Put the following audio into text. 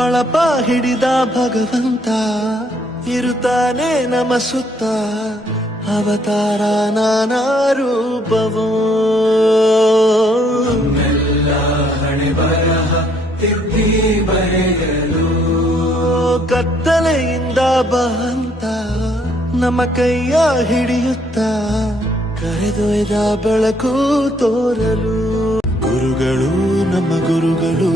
ಬಳಪ ಹಿಡಿದ ಭಗವಂತ ಇರುತ್ತಾನೆ ನಮ ಸುತ್ತ ಅವತಾರ ನಾನಾ ರೂಪವೋ ಹಣೆ ಬರಹ ತಿದ್ದಿ ಬರೆಯಲು ಕತ್ತಲೆಯಿಂದ ಬಹಂತ ನಮ್ಮ ಕೈಯ ಹಿಡಿಯುತ್ತ ಕರೆದೊಯ್ದ ಬೆಳಕು ತೋರಲು ಗುರುಗಳು ನಮ್ಮ ಗುರುಗಳು